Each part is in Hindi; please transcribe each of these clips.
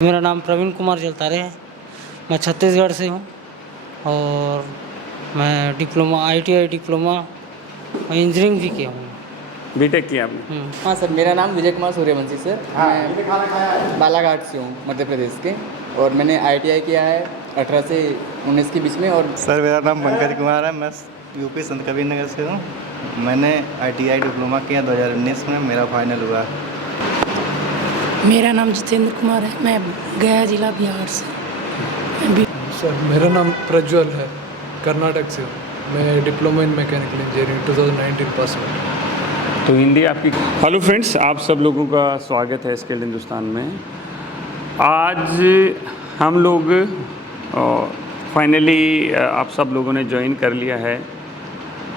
मेरा नाम प्रवीण कुमार जलतारे है। मैं छत्तीसगढ़ से हूँ और मैं डिप्लोमा ITI डिप्लोमा इंजीनियरिंग भी किया हूँ। बीटेक किया आपने? हाँ सर, मेरा नाम विजय कुमार सूर्यवंशी सर। मैं बालाघाट से हूँ, मध्य प्रदेश के, और मैंने ITI किया है 18 से 19 के बीच में। और सर मेरा नाम पंकज कुमार है। मैं यूपी संत कबीर नगर से हूँ। मैंने ITI डिप्लोमा किया 2019 में, मेरा फाइनल हुआ। मेरा नाम जितेंद्र कुमार है। मैं गया जिला बिहार से। सर मेरा नाम प्रज्वल है, कर्नाटक से हूँ। मैं diploma in mechanical engineering 2019 pass out. तो हिंदी आपकी। हेलो फ्रेंड्स, आप सब लोगों का स्वागत है स्किल्ड हिंदुस्तान में। आज हम लोग फाइनली आप सब लोगों ने ज्वाइन कर लिया है।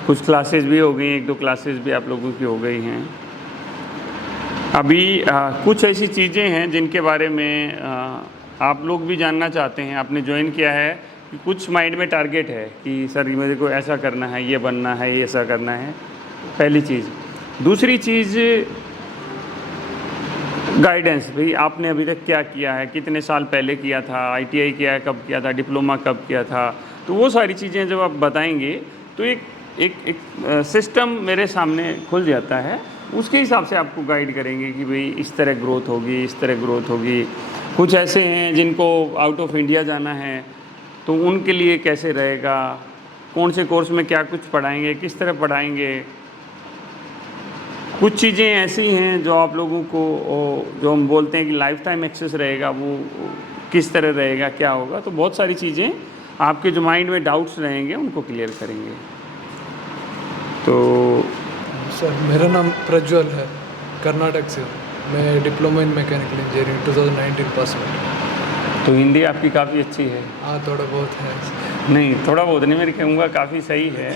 कुछ क्लासेस भी हो गई, 1-2 क्लासेस भी आप लोगों की हो गई हैं। अभी कुछ ऐसी चीज़ें हैं जिनके बारे में आप लोग भी जानना चाहते हैं। आपने ज्वाइन किया है कि कुछ माइंड में टारगेट है कि सर मेरे को ऐसा करना है, ये बनना है, ये ऐसा करना है। पहली चीज़। दूसरी चीज़, गाइडेंस। भाई आपने अभी तक क्या किया है, कितने साल पहले किया था, ITI किया है कब किया था, डिप्लोमा कब किया था, तो वो सारी चीज़ें जब आप बताएंगे तो एक सिस्टम मेरे सामने खुल जाता है। उसके हिसाब से आपको गाइड करेंगे कि भाई इस तरह ग्रोथ होगी, इस तरह ग्रोथ होगी। कुछ ऐसे हैं जिनको आउट ऑफ इंडिया जाना है तो उनके लिए कैसे रहेगा, कौन से कोर्स में क्या कुछ पढ़ाएंगे, किस तरह पढ़ाएंगे। कुछ चीज़ें ऐसी हैं जो आप लोगों को, जो हम बोलते हैं कि लाइफ टाइम एक्सेस रहेगा, वो किस तरह रहेगा, क्या होगा। तो बहुत सारी चीज़ें आपके जो माइंड में डाउट्स रहेंगे उनको क्लियर करेंगे। तो सर मेरा नाम प्रज्वल है, कर्नाटक से हूँ। मैं diploma in mechanical engineering 2019 pass out. तो हिंदी आपकी काफ़ी अच्छी है। हाँ, थोड़ा बहुत है। नहीं, थोड़ा बहुत नहीं, मैं कहूँगा काफ़ी सही है।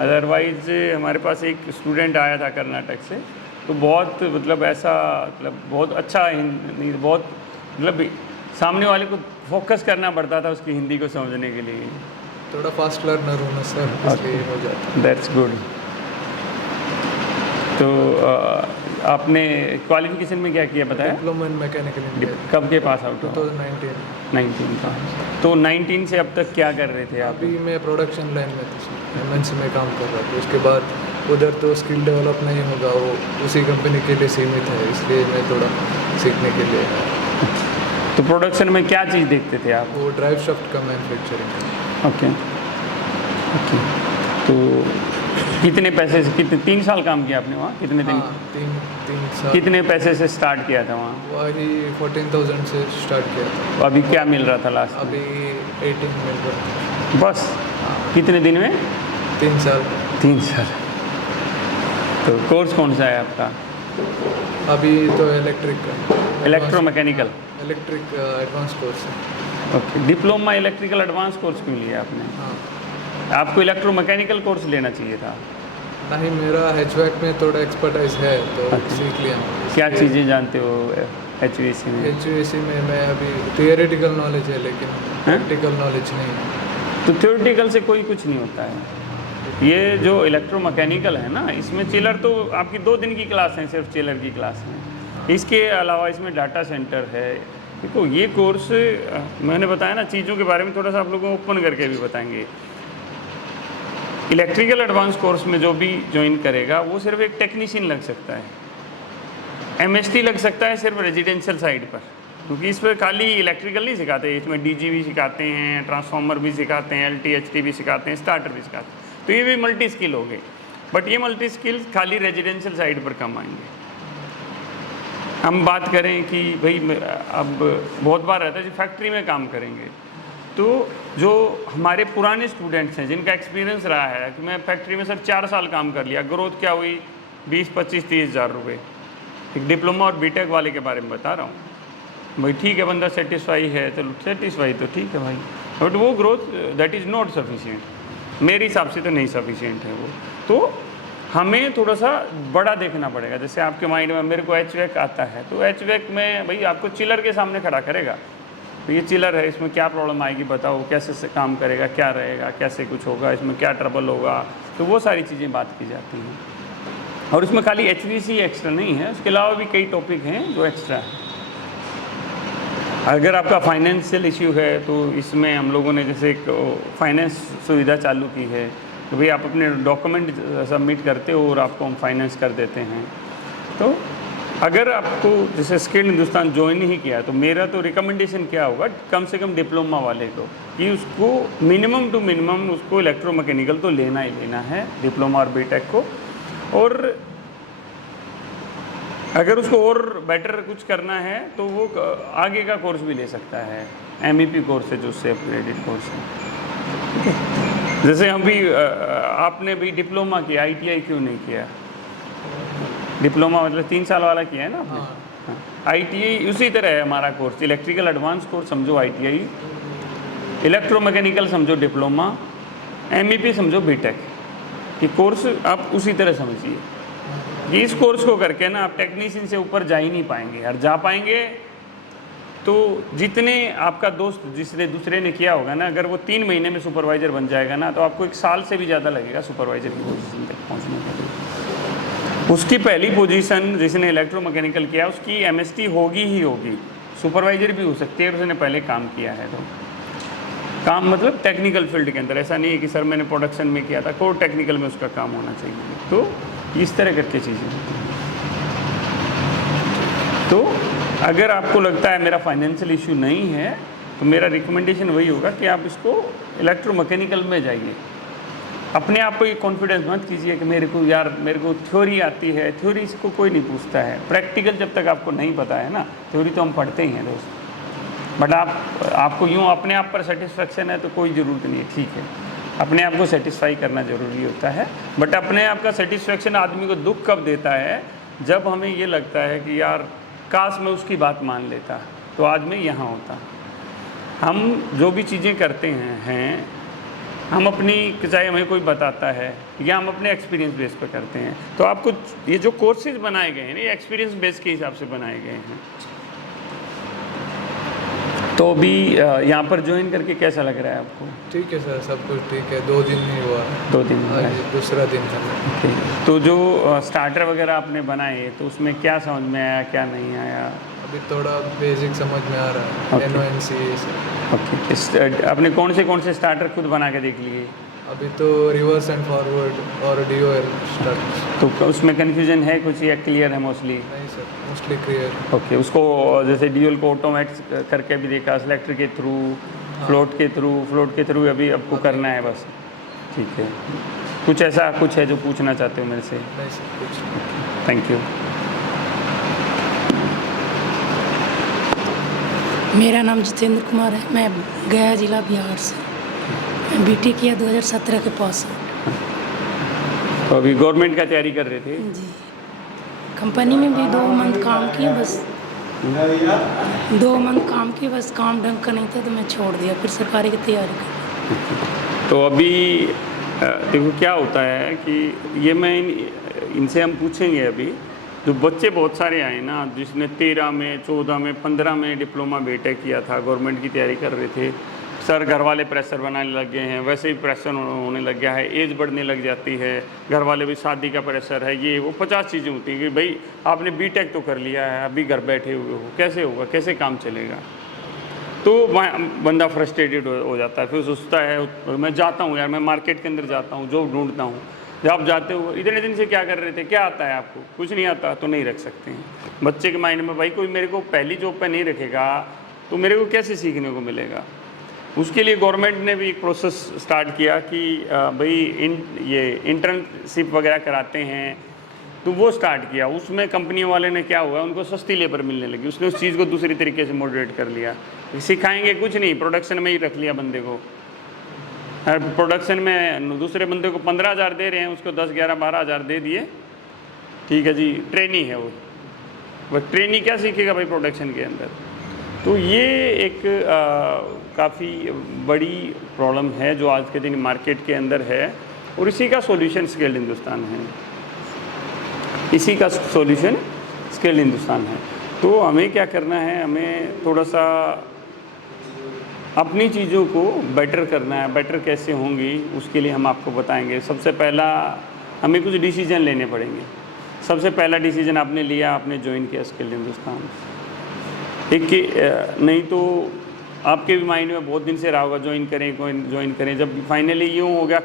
अदरवाइज़ हमारे पास एक स्टूडेंट आया था कर्नाटक से, तो बहुत मतलब ऐसा, मतलब बहुत अच्छा हिंदी, बहुत मतलब सामने वाले को फोकस करना पड़ता था उसकी हिंदी को समझने के लिए। थोड़ा फास्ट लर्नर हूँ ना सर, इसलिए हो जाता। That's good. तो आपने क्वालिफिकेशन में क्या किया बताया? डिप्लोमा इन मैकेनिकल इंजीनियरिंग कब के पास आउट हो? 2019 का। तो 19 से अब तक क्या कर रहे थे आप? अभी मैं प्रोडक्शन लाइन में था, MNC में काम कर रहा था। उसके बाद उधर तो स्किल डेवलप नहीं होगा, वो उसी कंपनी के लिए सीमित है, इसलिए मैं थोड़ा सीखने के लिए। तो प्रोडक्शन में क्या चीज़ देखते थे आप? वो ड्राइव शाफ्ट का मैन्युफैक्चरिंग। ओके। तो कितने पैसे से, कितने 3 साल काम किया आपने वहाँ? कितने दिन? हाँ, तीन साल। कितने पैसे से स्टार्ट किया था वहाँ? वही 14,000 से स्टार्ट किया था। तो अभी क्या मिल रहा था लास्ट? अभी 18 मिल रहा था बस। कितने दिन में? 3 साल। 3 साल। तो कोर्स कौन सा है आपका? अभी तो इलेक्ट्रिक का, इलेक्ट्रोमैकेनिकल। इलेक्ट्रिक एडवांस कोर्स है। Okay. Diploma electrical advance course क्यों लिया आपने? हाँ। आपको इलेक्ट्रोमैकेनिकल कोर्स लेना चाहिए था। नहीं, मेरा HVAC में थोड़ा एक्सपर्टाइज है तो सीख लिया। क्या चीज़ें जानते हो HVAC में? HVAC में मैं अभी थियोरेटिकल नॉलेज है, लेकिन प्रैक्टिकल नॉलेज नहीं है। तो थियोरेटिकल से कोई कुछ नहीं होता है। ये जो इलेक्ट्रोमैकेनिकल है ना, इसमें चिलर तो आपकी 2 दिन की क्लास है, सिर्फ चिलर की क्लास है। इसके अलावा इसमें डाटा सेंटर है। देखो ये कोर्स मैंने बताया ना, चीज़ों के बारे में थोड़ा सा आप लोगों को ओपन करके भी बताएंगे। इलेक्ट्रिकल एडवांस कोर्स में जो भी ज्वाइन करेगा वो सिर्फ एक टेक्नीशियन लग सकता है, MST लग सकता है सिर्फ रेजिडेंशियल साइड पर, क्योंकि इस पर खाली इलेक्ट्रिकल नहीं सिखाते, इसमें DG भी सिखाते हैं, ट्रांसफार्मर भी सिखाते हैं, LT HT भी सिखाते हैं, स्टार्टर भी सिखाते हैं। तो ये भी मल्टी स्किल हो गए, बट ये मल्टी स्किल खाली रेजिडेंशियल साइड पर कम आएंगे। हम बात करें कि भाई अब बहुत बार रहता है जो फैक्ट्री में काम करेंगे, तो जो हमारे पुराने स्टूडेंट्स हैं जिनका एक्सपीरियंस रहा है कि मैं फैक्ट्री में सर 4 साल काम कर लिया, ग्रोथ क्या हुई 20, 25, 30 हज़ार रुपये। एक डिप्लोमा और बीटेक वाले के बारे में बता रहा हूँ। भाई ठीक है, बंदा सेटिस्फाई है, चलो सेटिस्फाई तो ठीक है भाई, बट वो growth that is not sufficient. मेरे हिसाब से तो नहीं सफिशिएंट है वो। तो हमें थोड़ा सा बड़ा देखना पड़ेगा। जैसे आपके माइंड में मेरे को HVAC आता है, तो HVAC में भाई आपको चिलर के सामने खड़ा करेगा, तो ये चिलर है, इसमें क्या प्रॉब्लम आएगी बताओ, कैसे से काम करेगा, क्या रहेगा, कैसे कुछ होगा, इसमें क्या ट्रबल होगा। तो वो सारी चीज़ें बात की जाती हैं। और इसमें खाली HVAC एक्स्ट्रा नहीं है, उसके अलावा भी कई टॉपिक हैं जो एक्स्ट्रा है। अगर आपका फाइनेंशियल इश्यू है तो इसमें हम लोगों ने जैसे एक फाइनेंस सुविधा चालू की है कि भाई आप अपने डॉक्यूमेंट सबमिट करते हो और आपको हम फाइनेंस कर देते हैं। तो अगर आपको जैसे स्किल्ड हिंदुस्तान ज्वाइन ही किया तो मेरा तो रिकमेंडेशन क्या होगा, कम से कम डिप्लोमा वाले को, कि उसको मिनिमम टू मिनिमम उसको इलेक्ट्रोमैकेनिकल तो लेना ही लेना है, डिप्लोमा और बीटेक को। और अगर उसको और बेटर कुछ करना है तो वो आगे का कोर्स भी ले सकता है, MEP कोर्स है जो उससे अपग्रेडेड कोर्स है। ठीक है, जैसे हम भी आपने भी डिप्लोमा किया, ITI क्यों नहीं किया? डिप्लोमा मतलब 3 साल वाला किया है ना आपने? हाँ। ITI उसी तरह है हमारा कोर्स, इलेक्ट्रिकल एडवांस कोर्स समझो ITI, इलेक्ट्रोमैकेनिकल समझो डिप्लोमा, MEP समझो बीटेक। ये कोर्स आप उसी तरह समझिए कि इस कोर्स को करके ना आप टेक्नीशियन से ऊपर जा ही नहीं पाएंगे। और जा पाएंगे तो जितने आपका दोस्त जिसने दूसरे ने किया होगा ना, अगर वो 3 महीने में सुपरवाइज़र बन जाएगा ना, तो आपको 1 साल से भी ज़्यादा लगेगा सुपरवाइज़र की पोजीशन तक पहुंचने के लिए। उसकी पहली पोजीशन जिसने इलेक्ट्रोमैकेनिकल किया उसकी MST होगी ही होगी, सुपरवाइज़र भी हो सकती है उसने पहले काम किया है। तो काम मतलब टेक्निकल फील्ड के अंदर, ऐसा नहीं है कि सर मैंने प्रोडक्शन में किया था, कोर टेक्निकल में उसका काम होना चाहिए। तो इस तरह करके चीज़ें। तो अगर आपको लगता है मेरा फाइनेंशियल इशू नहीं है तो मेरा रिकमेंडेशन वही होगा कि आप इसको इलेक्ट्रोमैकेनिकल में जाइए। अपने आप को ये कॉन्फिडेंस मत कीजिए कि मेरे को थ्योरी आती है, थ्योरी को कोई नहीं पूछता है। प्रैक्टिकल जब तक आपको नहीं पता है ना, थ्योरी तो हम पढ़ते ही हैं दोस्त, बट आपको यूँ अपने आप पर सेटिस्फेक्शन है तो कोई ज़रूरत नहीं है, ठीक है, अपने आप को सेटिस्फाई करना ज़रूरी होता है। बट अपने आप का सेटिस्फेक्शन आदमी को दुख कब देता है, जब हमें ये लगता है कि यार काश मैं उसकी बात मान लेता तो आज मैं यहाँ होता। हम जो भी चीज़ें करते हैं हम अपनी, चाहे हमें कोई बताता है या हम अपने एक्सपीरियंस बेस पर करते हैं। तो आपको ये जो कोर्सेज बनाए गए हैं ये एक्सपीरियंस बेस के हिसाब से बनाए गए हैं। तो अभी यहाँ पर ज्वाइन करके कैसा लग रहा है आपको? ठीक है सर, सब कुछ ठीक है। 2 दिन ही हुआ है, 2 दिन हुआ है। आज दूसरा दिन है। तो जो स्टार्टर वगैरह आपने बनाए तो उसमें क्या समझ में आया, क्या नहीं आया? अभी थोड़ा बेसिक समझ में आ रहा है, NONC। ओके, आपने कौन से स्टार्टर खुद बना के देख लिए? अभी तो रिवर्स एंड फॉरवर्ड और DOL स्टार्ट। तो उसमें कन्फ्यूजन है कुछ या क्लियर है मोस्टली? नहीं सर, मोस्टली क्लियर। ओके, उसको जैसे DOL को ऑटोमेट करके भी देखा, सेलेक्टर के थ्रू, फ्लोट के थ्रू अभी आपको करना है बस। ठीक है, कुछ ऐसा कुछ है जो पूछना चाहते हो मेरे से? नहीं सर, कुछ नहीं। Thank you. मेरा नाम जितेंद्र कुमार है, मैं गया जिला बिहार से। मैं BT किया 2017 के पास। तो अभी गवर्नमेंट का तैयारी कर रहे थे? जी, कंपनी में भी 2 मंथ काम किए, बस 2 मंथ काम किए, बस काम ढंग का नहीं था तो मैं छोड़ दिया, फिर सरकारी की तैयारी कर। तो अभी देखो क्या होता है कि ये मैं इनसे हम पूछेंगे अभी, जो बच्चे बहुत सारे आए ना, जिसने 13 में 14 में 15 में डिप्लोमा बीटेक किया था, गवर्नमेंट की तैयारी कर रहे थे, सर घर वाले प्रेशर बनाने लग गए हैं, वैसे ही प्रेशर होने लग गया है, एज बढ़ने लग जाती है, घर वाले भी शादी का प्रेशर है, ये वो 50 चीज़ें होती हैं कि भाई आपने बीटेक तो कर लिया है, अभी घर बैठे हुए हो, कैसे होगा, कैसे काम चलेगा? तो बंदा फ्रस्ट्रेटेड हो जाता है, फिर सोचता है मैं जाता हूँ यार, मैं मार्केट के अंदर जाता हूँ, जॉब ढूंढता हूँ। जब आप जाते हो इतने दिन से क्या कर रहे थे, क्या आता है आपको? कुछ नहीं आता तो नहीं रख सकते हैं। बच्चे के माइंड में भाई कोई मेरे को पहली जॉब पे नहीं रखेगा तो मेरे को कैसे सीखने को मिलेगा? उसके लिए गवर्नमेंट ने भी एक प्रोसेस स्टार्ट किया कि भाई ये इंटर्नशिप वगैरह कराते हैं, तो वो स्टार्ट किया। उसमें कंपनियों वाले ने क्या हुआ, उनको सस्ती लेबर मिलने लगी, उसने उस चीज़ को दूसरी तरीके से मॉडरेट कर लिया। सिखाएंगे कुछ नहीं, प्रोडक्शन में ही रख लिया बंदे को। प्रोडक्शन में दूसरे बंदे को 15,000 दे रहे हैं, उसको 10, 11, 12,000 दे दिए, ठीक है जी, ट्रेनी है वो। वह ट्रेनी क्या सीखेगा भाई प्रोडक्शन के अंदर? तो ये एक काफ़ी बड़ी प्रॉब्लम है जो आज के दिन मार्केट के अंदर है, और इसी का सॉल्यूशन स्किल्ड हिंदुस्तान है, इसी का सॉल्यूशन स्किल्ड हिंदुस्तान है। तो हमें क्या करना है, हमें थोड़ा सा अपनी चीज़ों को बेटर करना है। बेटर कैसे होंगी उसके लिए हम आपको बताएंगे। सबसे पहला हमें कुछ डिसीजन लेने पड़ेंगे। सबसे पहला डिसीजन आपने लिया, आपने ज्वाइन किया स्किल्ड हिंदुस्तान। नहीं तो आपके भी माइंड में बहुत दिन से रहा होगा ज्वाइन करें, जब फाइनली यूँ हो गया।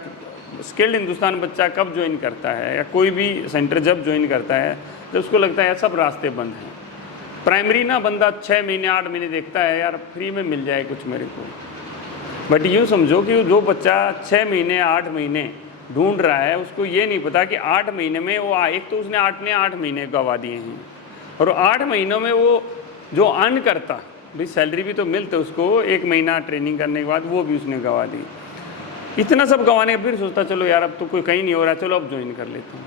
स्किल्ड हिंदुस्तान बच्चा कब ज्वाइन करता है या कोई भी सेंटर जब ज्वाइन करता है तो उसको लगता है यार सब रास्ते बंद हैं। प्राइमरी ना बंदा 6 महीने 8 महीने देखता है यार फ्री में मिल जाए कुछ मेरे को, बट यूँ समझो कि जो बच्चा 6 महीने 8 महीने ढूंढ रहा है उसको ये नहीं पता कि 8 महीने में वो एक तो उसने 8 महीने गवा दिए हैं और 8 महीनों में वो जो अर्न करता भाई सैलरी भी तो मिलती उसको, 1 महीना ट्रेनिंग करने के बाद वो भी उसने गवा दी। इतना सब गंवाने फिर सोचता चलो यार अब तो कोई कहीं नहीं हो रहा, चलो अब ज्वाइन कर लेता हूँ।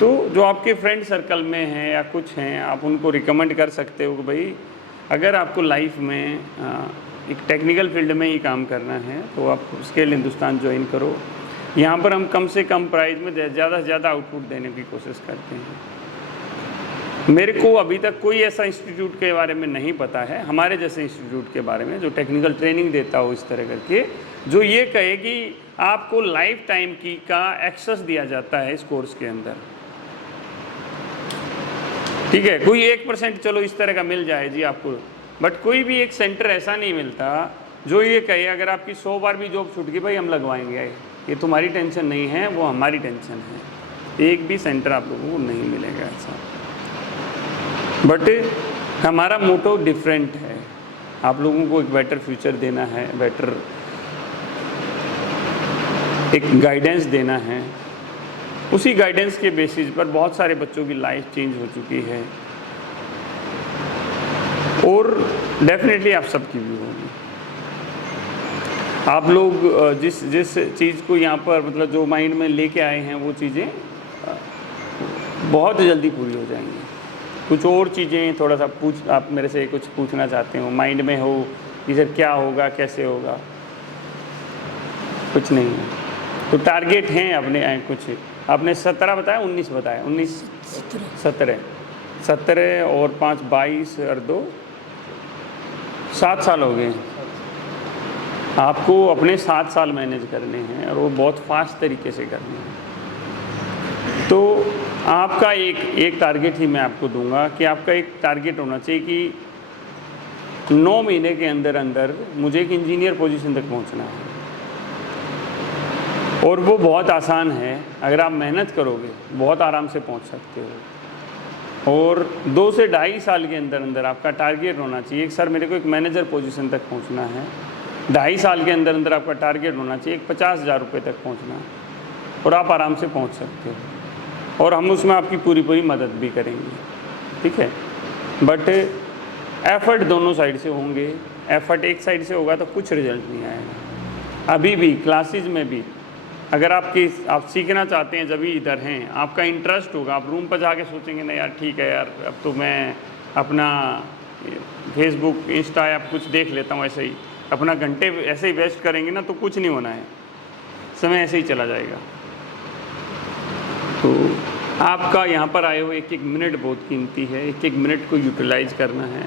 तो जो आपके फ्रेंड सर्कल में हैं या कुछ हैं आप उनको रिकमेंड कर सकते हो कि भाई अगर आपको लाइफ में एक टेक्निकल फील्ड में ही काम करना है तो आप स्किल्ड हिंदुस्तान ज्वाइन करो। यहाँ पर हम कम से कम प्राइस में ज़्यादा से ज़्यादा आउटपुट देने की कोशिश करते हैं। मेरे को अभी तक कोई ऐसा इंस्टीट्यूट के बारे में नहीं पता है हमारे जैसे इंस्टीट्यूट के बारे में जो टेक्निकल ट्रेनिंग देता हो इस तरह करके, जो ये कहे कि आपको लाइफ टाइम की का एक्सेस दिया जाता है इस कोर्स के अंदर। ठीक है, कोई 1% चलो इस तरह का मिल जाए जी आपको, बट कोई भी एक सेंटर ऐसा नहीं मिलता जो ये कहे अगर आपकी 100 बार भी जॉब छूट गई भाई हम लगवाएंगे, ये तुम्हारी टेंशन नहीं है वो हमारी टेंशन है। एक भी सेंटर आप लोगों को नहीं मिलेगा ऐसा, बट हमारा मोटो डिफरेंट है। आप लोगों को एक बेटर फ्यूचर देना है, बेटर एक गाइडेंस देना है। उसी गाइडेंस के बेसिस पर बहुत सारे बच्चों की लाइफ चेंज हो चुकी है और डेफिनेटली आप सबकी भी होगी। आप लोग जिस चीज़ को यहाँ पर मतलब जो माइंड में लेके आए हैं वो चीज़ें बहुत जल्दी पूरी हो जाएंगी। कुछ और चीज़ें थोड़ा सा आप मेरे से कुछ पूछना चाहते हो, माइंड में हो कि सर क्या होगा कैसे होगा, कुछ नहीं है। तो टारगेट हैं अपने कुछ आपने 17 बताया 19 बताया 17 और 5 22 और 2 7 साल हो गए। आपको अपने 7 साल मैनेज करने हैं और वो बहुत फास्ट तरीके से करने हैं। तो आपका एक टारगेट ही मैं आपको दूंगा कि आपका एक टारगेट होना चाहिए कि 9 महीने के अंदर अंदर मुझे एक इंजीनियर पोजीशन तक पहुंचना है और वो बहुत आसान है। अगर आप मेहनत करोगे बहुत आराम से पहुंच सकते हो। और 2 से 2.5 साल के अंदर अंदर आपका टारगेट होना चाहिए कि सर मेरे को एक मैनेजर पोजीशन तक पहुंचना है। 2.5 साल के अंदर अंदर आपका टारगेट होना चाहिए 50,000 रुपये तक पहुंचना है और आप आराम से पहुंच सकते हो और हम उसमें आपकी पूरी मदद भी करेंगे। ठीक है, बट एफ़र्ट दोनों साइड से होंगे। एफ़र्ट एक साइड से होगा तो कुछ रिजल्ट नहीं आएगा। अभी भी क्लासेस में भी अगर आप सीखना चाहते हैं जब भी इधर हैं, आपका इंटरेस्ट होगा, आप रूम पर जाके सोचेंगे ना यार ठीक है यार अब तो मैं अपना फेसबुक इंस्टा या कुछ देख लेता हूँ, ऐसे ही अपना घंटे ऐसे ही वेस्ट करेंगे ना तो कुछ नहीं होना है, समय ऐसे ही चला जाएगा। तो आपका यहाँ पर आए हुए एक मिनट बहुत कीमती है, एक मिनट को यूटिलाइज करना है।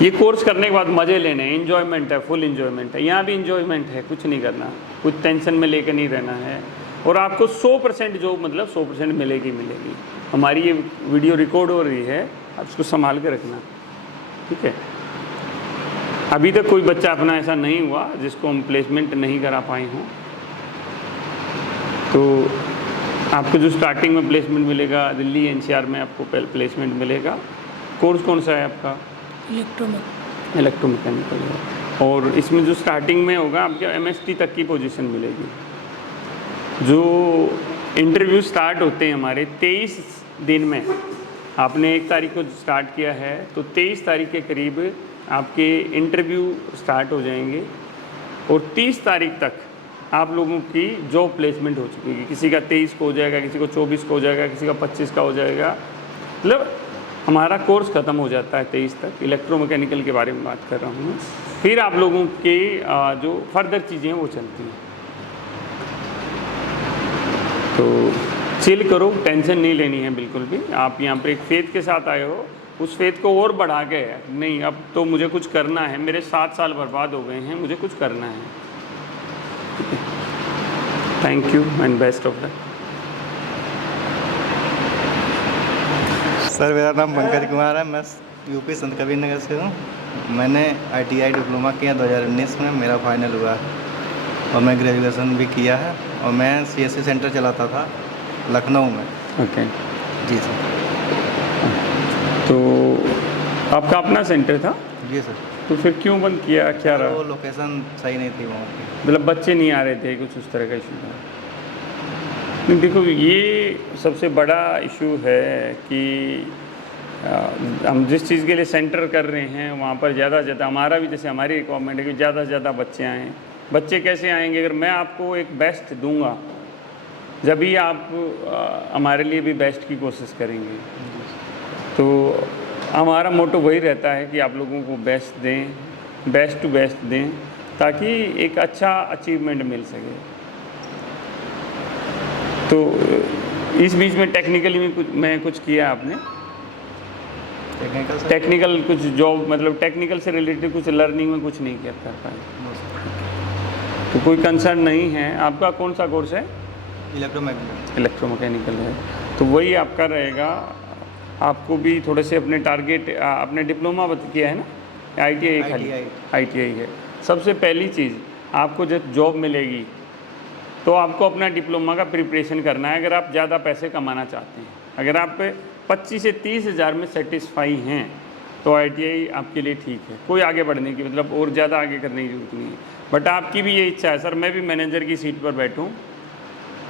ये कोर्स करने के बाद मज़े लेने हैं, इन्जॉयमेंट है, फुल इन्जॉयमेंट है। यहाँ भी इन्जॉयमेंट है, कुछ नहीं करना, कुछ टेंशन में लेकर नहीं रहना है और आपको 100% जो मतलब 100% मिलेगी। हमारी ये वीडियो रिकॉर्ड हो रही है, आप इसको संभाल के रखना। ठीक है, अभी तक कोई बच्चा अपना ऐसा नहीं हुआ जिसको हम प्लेसमेंट नहीं करा पाए हों। तो आपको जो स्टार्टिंग में प्लेसमेंट मिलेगा दिल्ली NCR में आपको प्लेसमेंट मिलेगा। कोर्स कौन सा है आपका? इलेक्ट्रोमैकेनिकल है। और इसमें जो स्टार्टिंग में होगा आपके MST तक की पोजीशन मिलेगी। जो इंटरव्यू स्टार्ट होते हैं हमारे 23 दिन में, आपने 1 तारीख को स्टार्ट किया है तो 23 तारीख के करीब आपके इंटरव्यू स्टार्ट हो जाएंगे और 30 तारीख तक आप लोगों की जॉब प्लेसमेंट हो चुकी है। किसी का 23 को हो जाएगा, किसी को 24 को हो जाएगा, किसी का 25 का हो जाएगा। मतलब हमारा कोर्स ख़त्म हो जाता है 23 तक। इलेक्ट्रोमैकेनिकल के बारे में बात कर रहा हूँ। फिर आप लोगों के जो फर्दर चीज़ें हैं वो चलती हैं। तो चिल करो, टेंशन नहीं लेनी है बिल्कुल भी। आप यहाँ पर एक फेथ के साथ आए हो, उस फेथ को और बढ़ा के नहीं अब तो मुझे कुछ करना है, मेरे 7 साल बर्बाद हो गए हैं, मुझे कुछ करना है। Thank you and best of luck. Sir मेरा नाम पंकज कुमार है, मैं यूपी संत कबीर नगर से हूँ। मैंने ITI डिप्लोमा किया 2019 में, मेरा फाइनल हुआ और मैं ग्रेजुएशन भी किया है और मैं CSC सेंटर चलाता था लखनऊ में। ओके। जी सर। तो आपका अपना सेंटर था, जी सर। तो फिर क्यों बंद किया, क्या वो रहा? लोकेशन सही नहीं थी वहाँ की। मतलब बच्चे नहीं आ रहे थे, कुछ उस तरह का इशू था? नहीं, देखो ये सबसे बड़ा इशू है कि हम जिस चीज़ के लिए सेंटर कर रहे हैं वहाँ पर ज़्यादा से ज़्यादा, हमारा भी जैसे हमारी रिक्वायरमेंट है कि ज़्यादा से ज़्यादा बच्चे आएँ। बच्चे कैसे आएंगे? अगर मैं आपको एक बेस्ट दूंगा, जब भी आप हमारे लिए भी बेस्ट की कोशिश करेंगे। तो हमारा मोटो वही रहता है कि आप लोगों को बेस्ट दें, बेस्ट टू बेस्ट दें, ताकि एक अच्छा अचीवमेंट मिल सके। तो इस बीच में टेक्निकली में कुछ किया आपने? Technical sir? टेक्निकल कुछ जॉब, मतलब टेक्निकल से रिलेटेड कुछ लर्निंग में कुछ नहीं किया कर पाए? तो कोई कंसर्न नहीं है। आपका कौन सा कोर्स है? इलेक्ट्रोमैकेनिकल है, तो वही आपका रहेगा। आपको भी थोड़े से अपने टारगेट, आपने डिप्लोमा किया है ना? ITI खाली? ITI है। सबसे पहली चीज़, आपको जब जॉब मिलेगी तो आपको अपना डिप्लोमा का प्रिपरेशन करना है। अगर आप ज़्यादा पैसे कमाना चाहते हैं, अगर आप 25 से 30 हज़ार में सेटिस्फाई हैं तो ITI आपके लिए ठीक है। कोई आगे बढ़ने की, मतलब और ज़्यादा आगे करने की जरूरत नहीं है। बट आपकी भी ये इच्छा है, सर मैं भी मैनेजर की सीट पर बैठूं,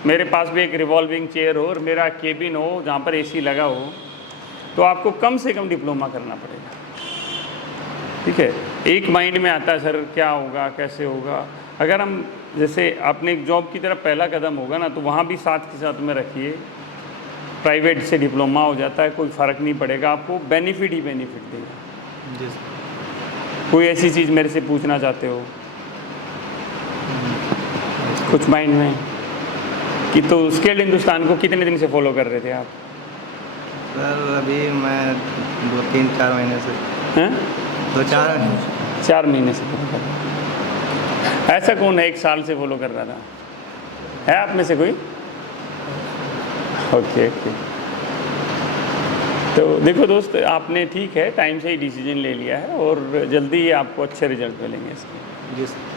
मेरे पास भी एक रिवॉल्विंग चेयर हो और मेरा केबिन हो जहाँ पर AC लगा हो, तो आपको कम से कम डिप्लोमा करना पड़ेगा। ठीक है? एक माइंड में आता है सर क्या होगा, कैसे होगा। अगर हम जैसे आपने एक जॉब की तरफ पहला कदम होगा ना, तो वहाँ भी साथ के साथ में रखिए। प्राइवेट से डिप्लोमा हो जाता है, कोई फ़र्क नहीं पड़ेगा, आपको बेनिफिट ही बेनिफिट देगा। जी सर। कोई ऐसी चीज़ मेरे से पूछना चाहते हो कुछ माइंड में? कि तो स्किल्ड हिंदुस्तान को कितने दिन से फॉलो कर रहे थे आप? सर अभी मैं 2-3-4 महीने से। हैं? 4 महीने से फॉलो कर रहे हैं। ऐसा कौन है 1 साल से फॉलो कर रहा था? है आप में से कोई? ओके। तो देखो दोस्त, आपने ठीक है टाइम से ही डिसीजन ले लिया है और जल्दी ही आपको अच्छे रिजल्ट मिलेंगे इसके। जी सर।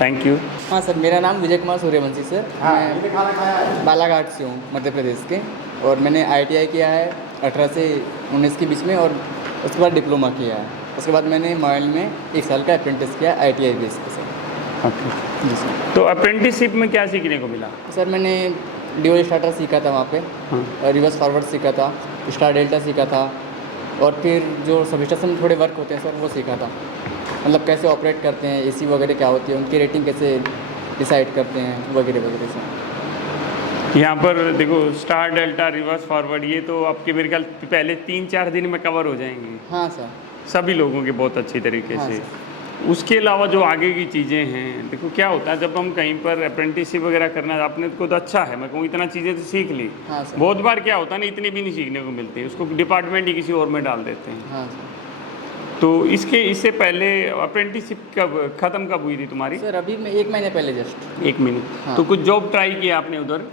Thank you. हाँ सर, मेरा नाम विजय कुमार सूर्यवंशी सर। मैं बालाघाट से हूँ, मध्य प्रदेश के। और मैंने ITI किया है 18 से 19 के बीच में, और उसके बाद डिप्लोमा किया है। उसके बाद मैंने मोबाइल में 1 साल का अप्रेंटिस किया ITI बेस पे सर। ओके। जी सर। तो अप्रेंटिसशिप में क्या सीखने को मिला? सर मैंने ड्यूल स्टार्टर सीखा था वहाँ पे, हाँ। रिवर्स फॉरवर्ड सीखा था, स्टार डेल्टा सीखा था, और फिर जो सबस्टेशन में थोड़े वर्क होते हैं सर वो सीखा था। मतलब कैसे ऑपरेट करते हैं, AC वगैरह क्या होती है, उनकी रेटिंग कैसे डिसाइड करते हैं, वगैरह वगैरह सर। यहाँ पर देखो, स्टार डेल्टा, रिवर्स फॉरवर्ड, ये तो आपके मेरे ख्याल पहले 3-4 दिन में कवर हो जाएंगे। हाँ सर। सभी लोगों के बहुत अच्छी तरीके हाँ से। सर। उसके अलावा जो आगे की चीज़ें हैं, देखो क्या होता है जब हम कहीं पर अप्रेंटिसशिप वगैरह करना, आपने को तो अच्छा है, मैं कहूँ इतना चीज़ें तो सीख ली। हाँ सर। बहुत बार क्या होता है ना, इतनी भी नहीं सीखने को मिलती, उसको डिपार्टमेंट ही किसी और में डाल देते हैं। हाँ सर। तो इससे पहले अप्रेंटिसशिप कब ख़त्म कब हुई थी तुम्हारी? सर अभी मैं 1 महीने पहले जस्ट। 1 महीने। हाँ। तो कुछ जॉब ट्राई किया आपने उधर?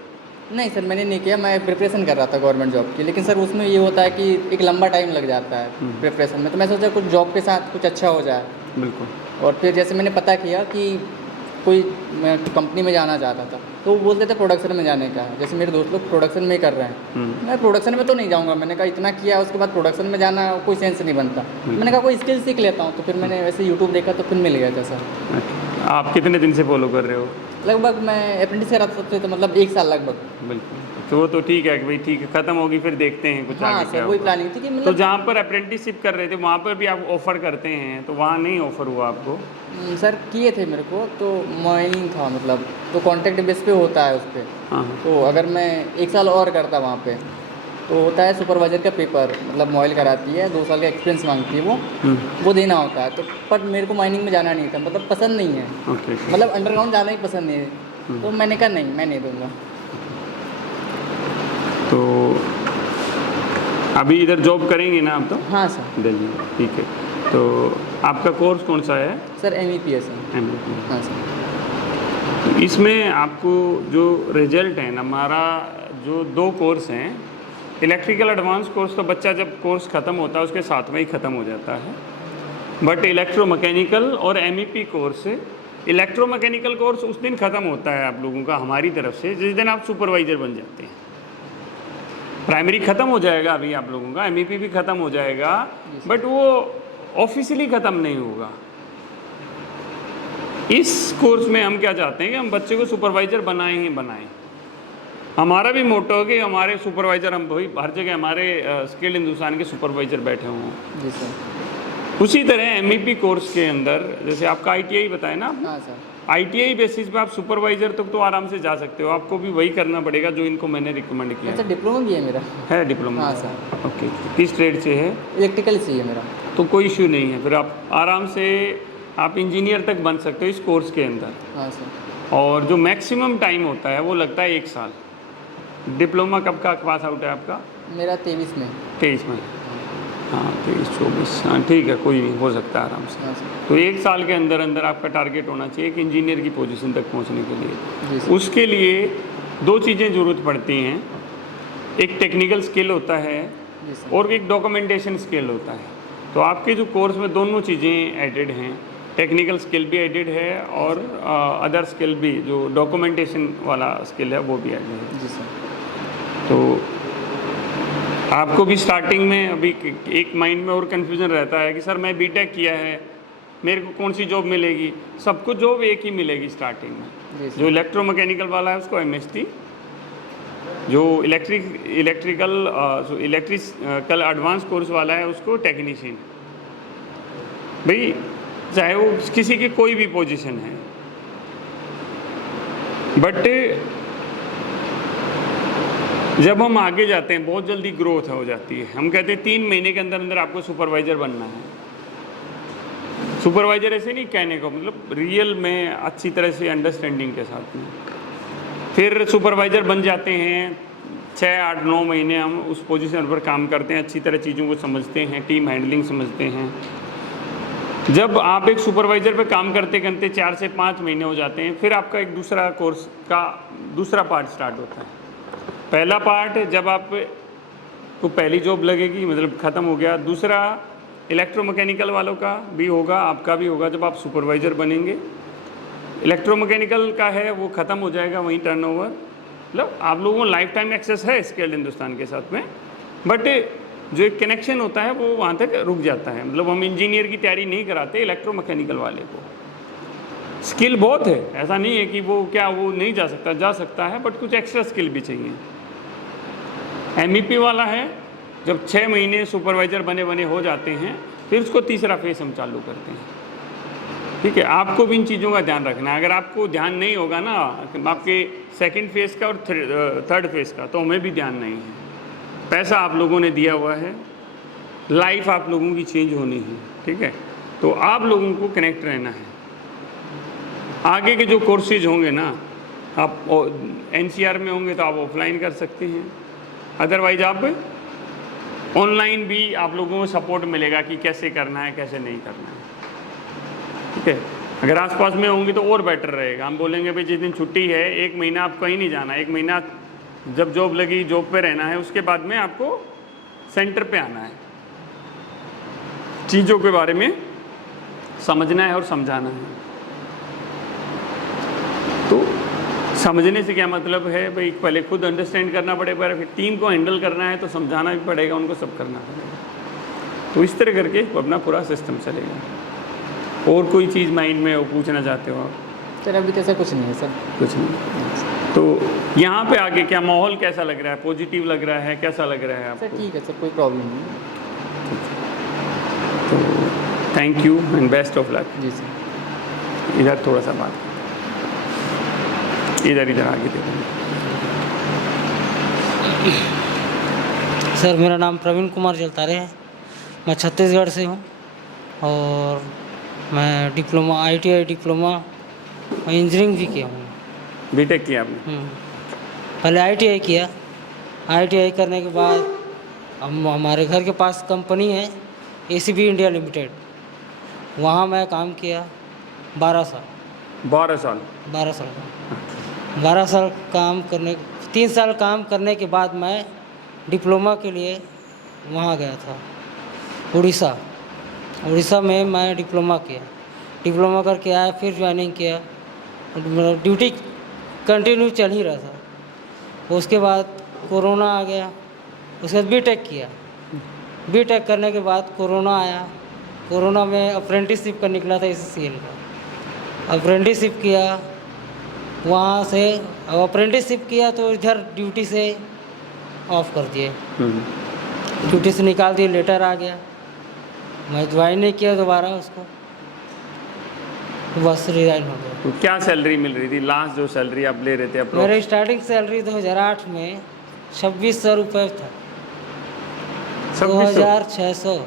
नहीं सर, मैंने नहीं किया। मैं प्रिपरेशन कर रहा था गवर्नमेंट जॉब की, लेकिन सर उसमें ये होता है कि एक लंबा टाइम लग जाता है प्रिपरेशन में। तो मैं सोचा कुछ जॉब के साथ कुछ अच्छा हो जाए। बिल्कुल। और फिर जैसे मैंने पता किया कि कोई, मैं कंपनी में जाना चाहता था, तो वो बोलते थे प्रोडक्शन में जाने का। जैसे मेरे दोस्त लोग प्रोडक्शन में ही कर रहे हैं, मैं प्रोडक्शन में तो नहीं जाऊंगा। मैंने कहा इतना किया, उसके बाद प्रोडक्शन में जाना कोई सेंस नहीं बनता। मैंने कहा कोई स्किल सीख लेता हूँ। तो फिर मैंने वैसे यूट्यूब देखा तो फिर मिल गया था सर। आप कितने दिन से फॉलो कर रहे हो? लगभग मैं अप्रेंटिस कर रहा था तो मतलब 1 साल लगभग। बिल्कुल। तो वो तो ठीक है कि भाई ठीक है, ख़त्म होगी फिर देखते हैं कुछ हाँ आगे सर, क्या वही होगा। प्लानिंग थी कि तो मतलब जहाँ पर अप्रेंटिसशिप कर रहे थे वहाँ पर भी आप ऑफ़र करते हैं, तो वहाँ नहीं ऑफ़र हुआ आपको? सर किए थे मेरे को, तो मॉर्निंग था मतलब, तो कॉन्ट्रैक्ट बेस पे होता है उस पर। हाँ। तो अगर मैं 1 साल और करता वहाँ पे, तो होता है सुपरवाइजर का पेपर, मतलब मोबाइल कराती है, 2 साल का एक्सपीरियंस मांगती है वो देना होता है। तो पर मेरे को माइनिंग में जाना नहीं था, मतलब पसंद नहीं है। ओके। मतलब अंडरग्राउंड जाना ही पसंद नहीं है। तो मैंने कहा नहीं, मैं नहीं दूंगा। तो अभी इधर जॉब करेंगे ना आप? तो हाँ सर। दिल्ली, ठीक है। तो आपका कोर्स कौन सा है? सर MEPS है। MBA। हाँ सर। इसमें आपको जो रिजल्ट है ना, हमारा जो 2 कोर्स हैं, इलेक्ट्रिकल एडवांस कोर्स तो बच्चा जब कोर्स ख़त्म होता है उसके साथ में ही ख़त्म हो जाता है, बट इलेक्ट्रोमैकेनिकल और MEP कोर्स, इलेक्ट्रोमैकेनिकल कोर्स उस दिन ख़त्म होता है आप लोगों का हमारी तरफ से जिस दिन आप सुपरवाइज़र बन जाते हैं। प्राइमरी ख़त्म हो जाएगा अभी आप लोगों का, MEP भी ख़त्म हो जाएगा, बट वो ऑफिशियली ख़त्म नहीं होगा। इस कोर्स में हम क्या चाहते हैं कि हम बच्चे को सुपरवाइज़र बनाएं ही बनाएं। हमारा भी मोटो है कि हमारे सुपरवाइज़र, हम भाई हर जगह हमारे स्किल्ड हिंदुस्तान के सुपरवाइज़र बैठे हों। जी सर। उसी तरह MEP कोर्स के अंदर जैसे आपका ITI बताया ना, हाँ सर। ITI बेसिस पे आप सुपरवाइज़र तक तो आराम से जा सकते हो, आपको भी वही करना पड़ेगा जो इनको मैंने रिकमेंड किया अच्छा, डिप्लोमा भी है मेरा। है। डिप्लोमा? हाँ सर। ओके, किस ट्रेड से है? इलेक्ट्रिकल से ही है मेरा। तो कोई इश्यू नहीं है, फिर आप आराम से आप इंजीनियर तक बन सकते हो इस कोर्स के अंदर। हाँ सर। और जो मैक्सिमम टाइम होता है वो लगता है 1 साल। डिप्लोमा कब का पास आउट है आपका? मेरा 23 में। 23 में? हाँ 23-24, हाँ ठीक है, कोई नहीं, हो सकता है आराम से। हाँ सर। तो 1 साल के अंदर अंदर आपका टारगेट होना चाहिए एक इंजीनियर की पोजीशन तक पहुंचने के जी लिए। सर। उसके लिए 2 चीज़ें ज़रूरत पड़ती हैं, एक टेक्निकल स्किल होता है जी सर। और एक डॉक्यूमेंटेशन स्किल होता है। तो आपके जो कोर्स में दोनों चीज़ें एडेड हैं, टेक्निकल स्किल भी एडेड है और अदर स्किल भी, जो डॉक्यूमेंटेशन वाला स्किल है वो भी एडेड है। जी सर। तो आपको भी स्टार्टिंग में अभी एक माइंड में और कन्फ्यूज़न रहता है कि सर मैं बीटेक किया है, मेरे को कौन सी जॉब मिलेगी? सबको जॉब एक ही मिलेगी स्टार्टिंग में। जी सर। जो इलेक्ट्रोमैकेनिकल वाला है उसको MST, जो इलेक्ट्रिकल एडवांस कोर्स वाला है उसको टेक्नीशियन। भाई चाहे वो किसी की कोई भी पोजीशन है, बट जब हम आगे जाते हैं बहुत जल्दी ग्रोथ हो जाती है। हम कहते हैं 3 महीने के अंदर अंदर आपको सुपरवाइज़र बनना है। सुपरवाइज़र ऐसे नहीं कहने को, मतलब रियल में अच्छी तरह से अंडरस्टैंडिंग के साथ में। फिर सुपरवाइज़र बन जाते हैं, 6, 8, 9 महीने हम उस पोजीशन पर काम करते हैं, अच्छी तरह चीज़ों को समझते हैं, टीम हैंडलिंग समझते हैं। जब आप एक सुपरवाइज़र पे काम करते करते 4 से 5 महीने हो जाते हैं, फिर आपका एक दूसरा कोर्स का दूसरा पार्ट स्टार्ट होता है। पहला पार्ट जब आप को पहली जॉब लगेगी, मतलब ख़त्म हो गया। दूसरा इलेक्ट्रोमैकेनिकल वालों का भी होगा, आपका भी होगा जब आप सुपरवाइज़र बनेंगे। इलेक्ट्रोमैकेनिकल का है वो ख़त्म हो जाएगा वहीं टर्नओवर, मतलब आप लोगों को लाइफ टाइम एक्सेस है स्किल्ड हिंदुस्तान के साथ में, बट जो एक कनेक्शन होता है वो वहाँ तक रुक जाता है। मतलब हम इंजीनियर की तैयारी नहीं कराते इलेक्ट्रोमैकेनिकल वाले को। स्किल बहुत है, ऐसा नहीं है कि वो क्या वो नहीं जा सकता, जा सकता है, बट कुछ एक्स्ट्रा स्किल भी चाहिए। MEP वाला है, जब 6 महीने सुपरवाइज़र बने बने हो जाते हैं, फिर उसको तीसरा फेस हम चालू करते हैं। ठीक है, आपको भी इन चीज़ों का ध्यान रखना है। अगर आपको ध्यान नहीं होगा ना आपके सेकंड फेज़ का और थर्ड फेज़ का, तो हमें भी ध्यान नहीं है। पैसा आप लोगों ने दिया हुआ है, लाइफ आप लोगों की चेंज होनी है, ठीक है, तो आप लोगों को कनेक्ट रहना है। आगे के जो कोर्सेज होंगे ना, आप NCR में होंगे तो आप ऑफलाइन कर सकते हैं, अदरवाइज आप ऑनलाइन भी आप लोगों को सपोर्ट मिलेगा कि कैसे करना है कैसे नहीं करना है। ठीक है, अगर आसपास में होंगे तो और बेटर रहेगा। हम बोलेंगे भाई जिस दिन छुट्टी है 1 महीना आप कहीं नहीं जाना, 1 महीना जब जॉब लगी जॉब पे रहना है, उसके बाद में आपको सेंटर पे आना है, चीज़ों के बारे में समझना है और समझाना है। तो समझने से क्या मतलब है भाई, पहले खुद अंडरस्टैंड करना पड़ेगा, फिर टीम को हैंडल करना है तो समझाना भी पड़ेगा, उनको सब करना पड़ेगा। तो इस तरह करके अपना पूरा सिस्टम चलेगा। और कोई चीज़ माइंड में वो पूछना चाहते हो आप? सर अभी तो ऐसा कुछ नहीं है सर। कुछ नहीं। तो यहाँ पे आगे क्या माहौल कैसा लग रहा है? पॉजिटिव लग रहा है, कैसा लग रहा है आपको? सर ठीक है सर, कोई प्रॉब्लम नहीं है। तो thank you and best of luck. जी सर। इधर थोड़ा सा बात, इधर आगे देखो। सर मेरा नाम प्रवीण कुमार जलतारे है, मैं छत्तीसगढ़ से हूँ और मैं डिप्लोमा ITI डिप्लोमा इंजीनियरिंग भी किया हूँ। बीटेक किया आपने? पहले ITI किया, ITI करने के बाद हमारे घर के पास कंपनी है ACB इंडिया लिमिटेड, वहाँ मैं काम किया 12 साल। 12 साल? 12 साल काम करने 3 साल काम करने के बाद मैं डिप्लोमा के लिए वहाँ गया था उड़ीसा। उड़ीसा में मैं डिप्लोमा किया, डिप्लोमा करके आया, फिर ज्वाइनिंग किया। मतलब ड्यूटी कंटिन्यू चल ही रहा था। उसके बाद कोरोना आ गया, उसके बाद बीटेक किया। बीटेक करने के बाद कोरोना आया। कोरोना में अप्रेंटिसशिप का निकला था ACCL का, अप्रेंटिसशिप किया। वहाँ से अब अप्रेंटिसशिप किया तो इधर ड्यूटी से ऑफ कर दिए, ड्यूटी से निकाल दिए, लेटर आ गया। मैं ज्वाइन नहीं किया दोबारा उसको, बस रिजाइन हो गया। तो क्या सैलरी मिल रही थी लास्ट जो सैलरी आप ले रहे थे approx? मेरी स्टार्टिंग सैलरी 2008 में 2600 रुपये था। 2600? 2600।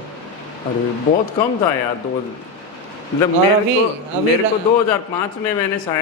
अरे बहुत कम था यार। मतलब और मेरे अभी को 2005 में मैंने शायद